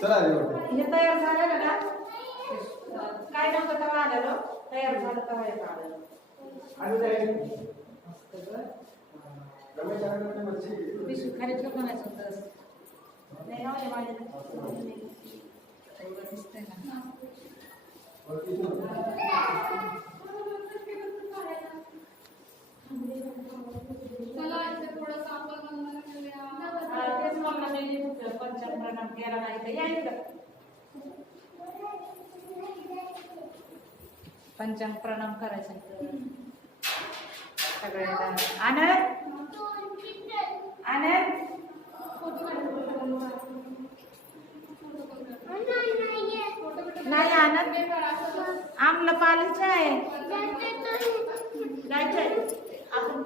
चला रे हे तयार झालं ना काय नव्हतं तेव्हा आलेलो तयार झालं तेव्हा येत आलेलो पिशवी खाली ठेवून म्हणायचं होतं नाही राहू दे माझ्या दिसतंय ना पंचप्रणाम केला नाही तर यायचं पंचप्रणाम करायचं सगळ्यांना आनंद आनंद नाही आनंद आमला पालीच आहे जायचंय आपण